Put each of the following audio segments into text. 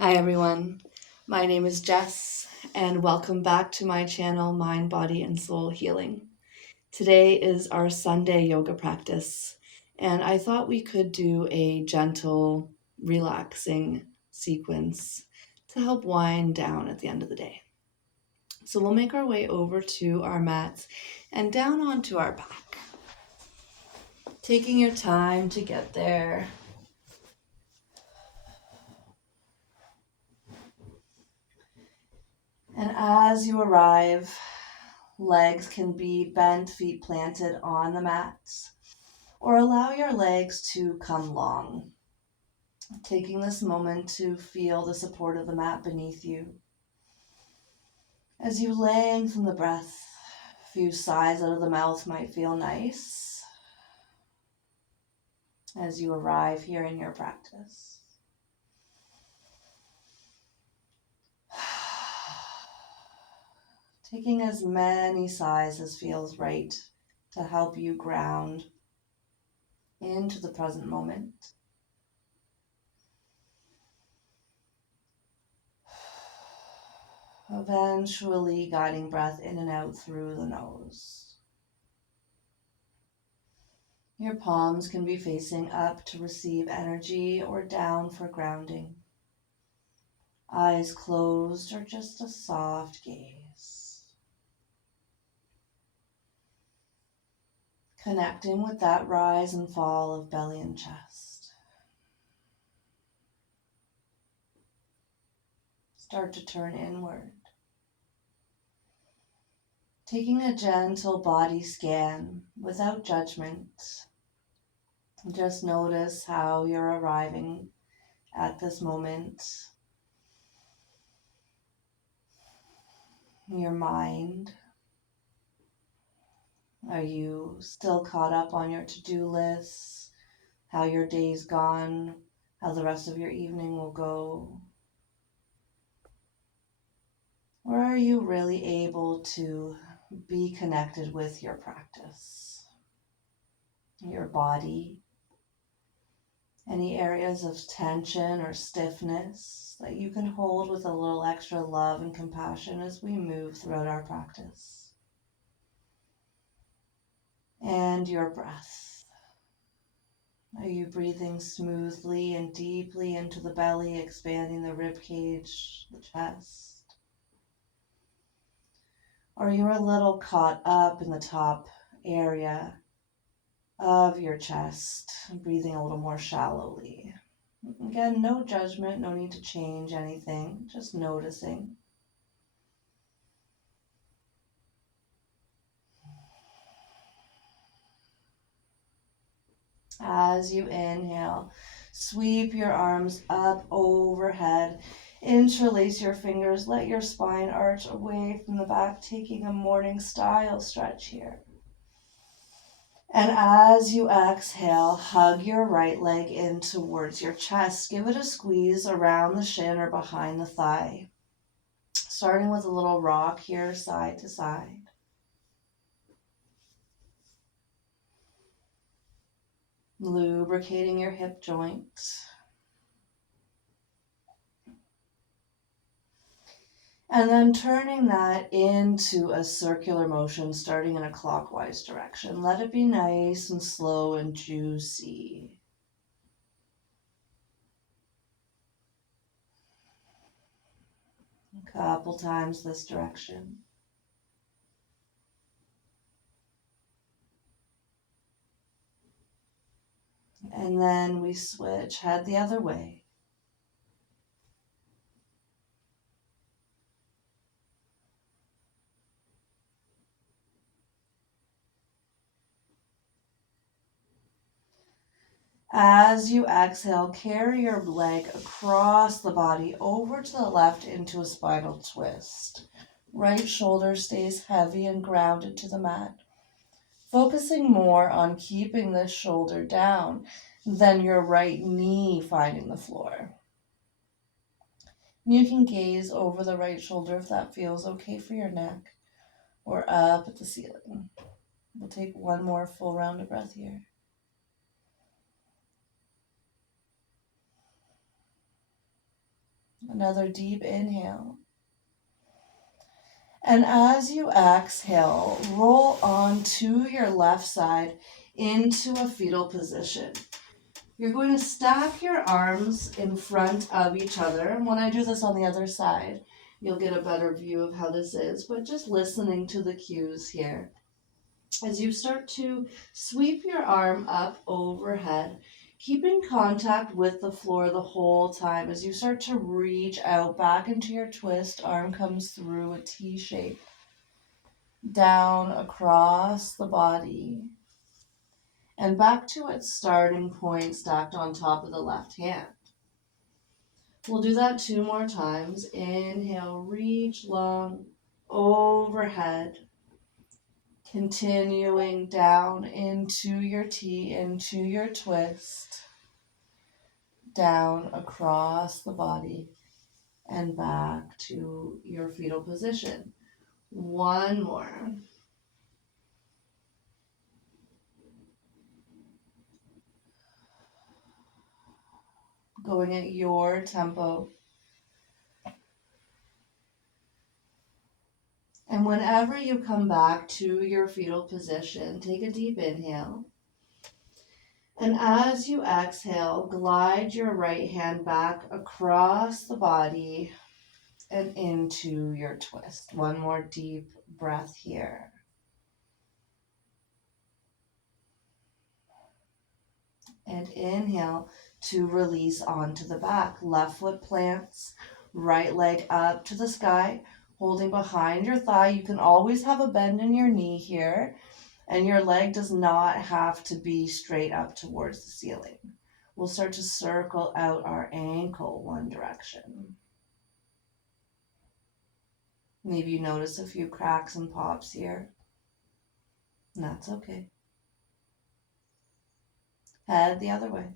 Hi everyone, my name is Jess, and welcome back to my channel, Mind, Body, and Soul Healing. Today is our Sunday yoga practice, and I thought we could do a gentle, relaxing sequence to help wind down at the end of the day. So we'll make our way over to our mats and down onto our back. Taking your time to get there. And as you arrive, legs can be bent, feet planted on the mats, or allow your legs to come long. Taking this moment to feel the support of the mat beneath you. As you lengthen the breath, a few sighs out of the mouth might feel nice as you arrive here in your practice. Taking as many sighs as feels right to help you ground into the present moment. Eventually guiding breath in and out through the nose. Your palms can be facing up to receive energy or down for grounding. Eyes closed or just a soft gaze. Connecting with that rise and fall of belly and chest. Start to turn inward. Taking a gentle body scan without judgment. Just notice how you're arriving at this moment. Your mind. Are you still caught up on your to-do lists? How your day's gone? How the rest of your evening will go? Or are you really able to be connected with your practice? Your body? Any areas of tension or stiffness that you can hold with a little extra love and compassion as we move throughout our practice? And your breath. Are you breathing smoothly and deeply into the belly, expanding the rib cage, the chest? Or you're a little caught up in the top area of your chest, breathing a little more shallowly. Again, no judgment, no need to change anything, just noticing. As you inhale, sweep your arms up overhead. Interlace your fingers. Let your spine arch away from the back, taking a morning style stretch here. And as you exhale, hug your right leg in towards your chest. Give it a squeeze around the shin or behind the thigh. Starting with a little rock here, side to side. Lubricating your hip joints. And then turning that into a circular motion, starting in a clockwise direction. Let it be nice and slow and juicy. A couple times this direction. And then we switch, head the other way. As you exhale, carry your leg across the body over to the left into a spinal twist. Right shoulder stays heavy and grounded to the mat, focusing more on keeping this shoulder down than your right knee finding the floor. You can gaze over the right shoulder if that feels okay for your neck, or up at the ceiling. We'll take one more full round of breath here. Another deep inhale. And as you exhale, roll onto your left side into a fetal position. You're going to stack your arms in front of each other. And when I do this on the other side, you'll get a better view of how this is. But just listening to the cues here. As you start to sweep your arm up overhead, keep in contact with the floor the whole time. As you start to reach out back into your twist, arm comes through a T shape, down across the body, and back to its starting point, stacked on top of the left hand. We'll do that 2 more times. Inhale, reach long overhead. Continuing down into your T, into your twist, down across the body, and back to your fetal position. 1 more. Going at your tempo. And whenever you come back to your fetal position, take a deep inhale. And as you exhale, glide your right hand back across the body and into your twist. 1 more deep breath here. And inhale to release onto the back. Left foot plants, right leg up to the sky, holding behind your thigh. You can always have a bend in your knee here, and your leg does not have to be straight up towards the ceiling. We'll start to circle out our ankle one direction. Maybe you notice a few cracks and pops here. And that's okay. Head the other way.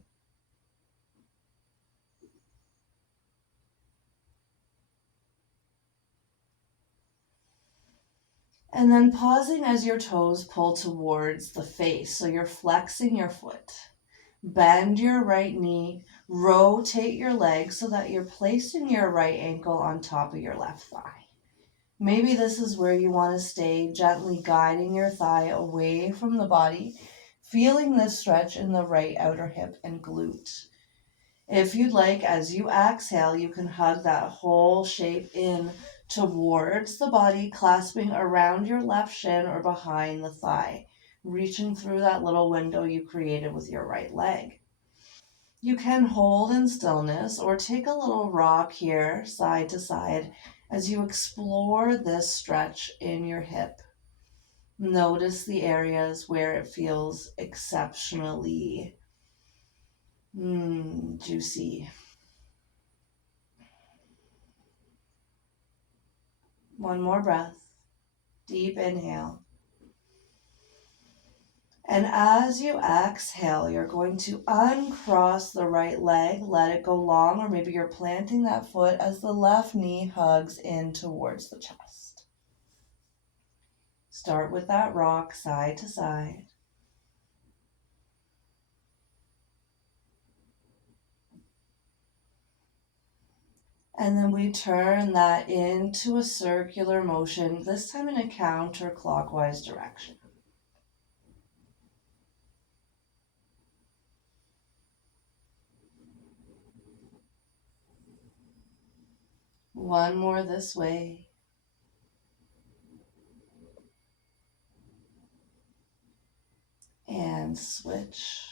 And then pausing as your toes pull towards the face. So you're flexing your foot. Bend your right knee. Rotate your leg so that you're placing your right ankle on top of your left thigh. Maybe this is where you want to stay, gently guiding your thigh away from the body, feeling this stretch in the right outer hip and glute. If you'd like, as you exhale, you can hug that whole shape in towards the body, clasping around your left shin or behind the thigh, reaching through that little window you created with your right leg. You can hold in stillness or take a little rock here, side to side, as you explore this stretch in your hip. Notice the areas where it feels exceptionally juicy. 1 more breath. Deep inhale. And as you exhale, you're going to uncross the right leg, let it go long, or maybe you're planting that foot as the left knee hugs in towards the chest. Start with that rock side to side. And then we turn that into a circular motion, this time in a counterclockwise direction. One more this way. And switch.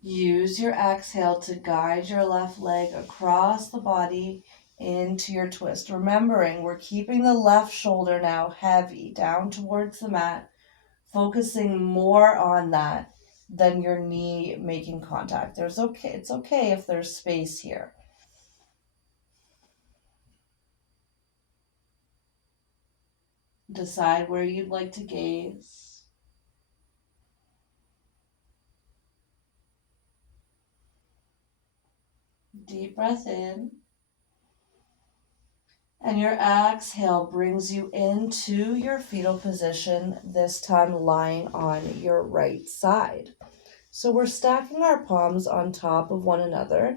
Use your exhale to guide your left leg across the body into your twist. Remembering, we're keeping the left shoulder now heavy down towards the mat, focusing more on that than your knee making contact. It's okay if there's space here. Decide where you'd like to gaze. Deep breath in. And your exhale brings you into your fetal position, this time lying on your right side. So we're stacking our palms on top of one another.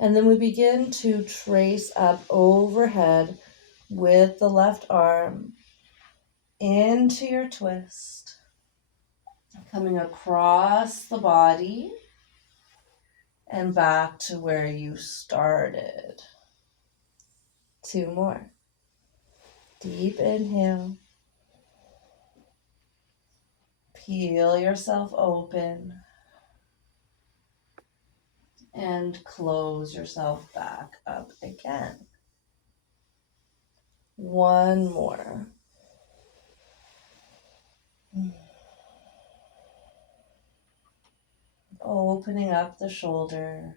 And then we begin to trace up overhead with the left arm into your twist, coming across the body and back to where you started. 2 more. Deep inhale. Peel yourself open and close yourself back up again. 1 more. Opening up the shoulder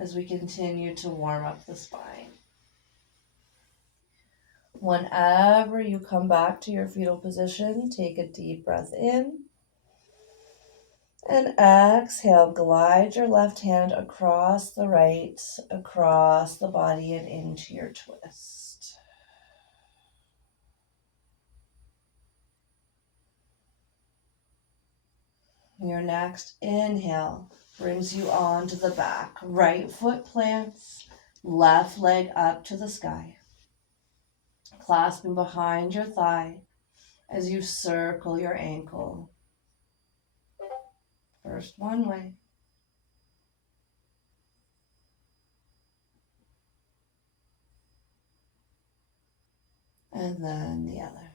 as we continue to warm up the spine. Whenever you come back to your fetal position, take a deep breath in. And exhale, glide your left hand across the right, across the body and into your twist. Your next inhale brings you onto the back. Right foot plants, left leg up to the sky. Clasping behind your thigh as you circle your ankle. First one way. And then the other.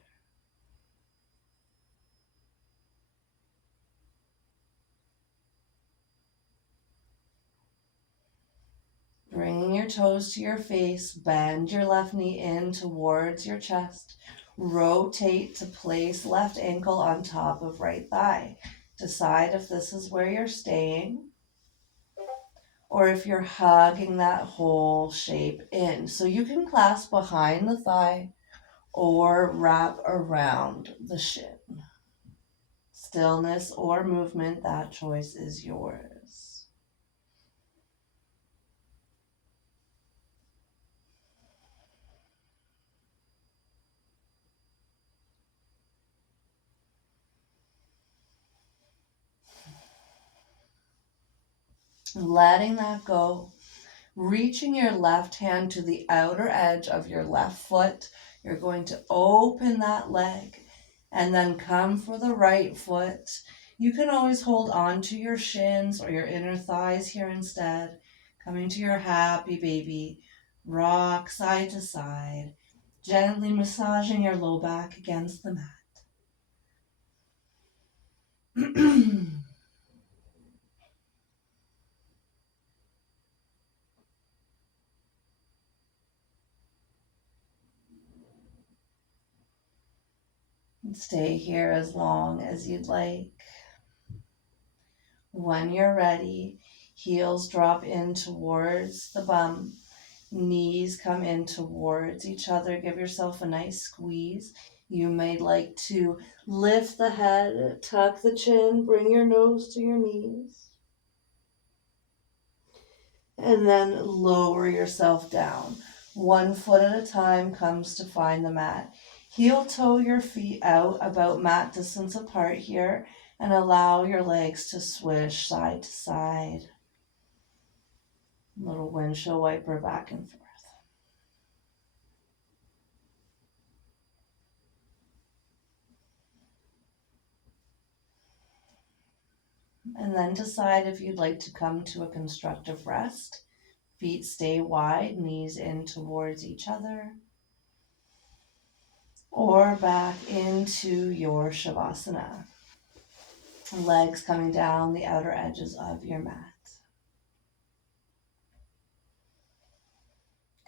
Bringing your toes to your face, bend your left knee in towards your chest. Rotate to place left ankle on top of right thigh. Decide if this is where you're staying or if you're hugging that whole shape in. So you can clasp behind the thigh or wrap around the shin. Stillness or movement, that choice is yours. Letting that go. Reaching your left hand to the outer edge of your left foot. You're going to open that leg and then come for the right foot. You can always hold on to your shins or your inner thighs here instead. Coming to your happy baby. Rock side to side. Gently massaging your low back against the mat. Stay here as long as you'd like. When you're ready, heels drop in towards the bum. Knees come in towards each other. Give yourself a nice squeeze. You may like to lift the head, tuck the chin, bring your nose to your knees. And then lower yourself down. 1 foot at a time comes to find the mat. Heel toe your feet out about mat distance apart here and allow your legs to swish side to side. Little windshield wiper back and forth. And then decide if you'd like to come to a constructive rest. Feet stay wide, knees in towards each other. Or back into your Shavasana. Legs coming down the outer edges of your mat.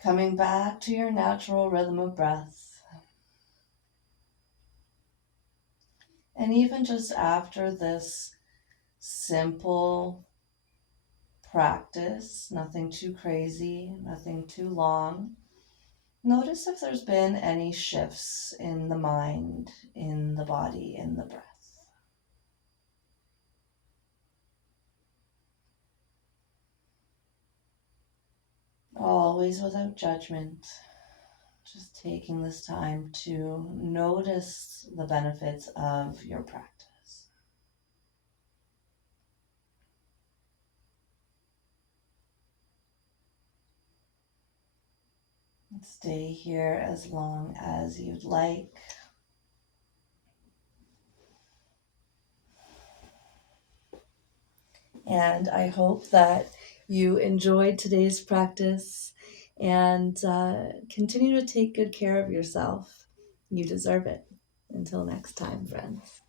Coming back to your natural rhythm of breath. And even just after this simple practice, nothing too crazy, nothing too long, notice if there's been any shifts in the mind, in the body, in the breath. Always without judgment. Just taking this time to notice the benefits of your practice. Stay here as long as you'd like. And I hope that you enjoyed today's practice and continue to take good care of yourself. You deserve it. Until next time, friends.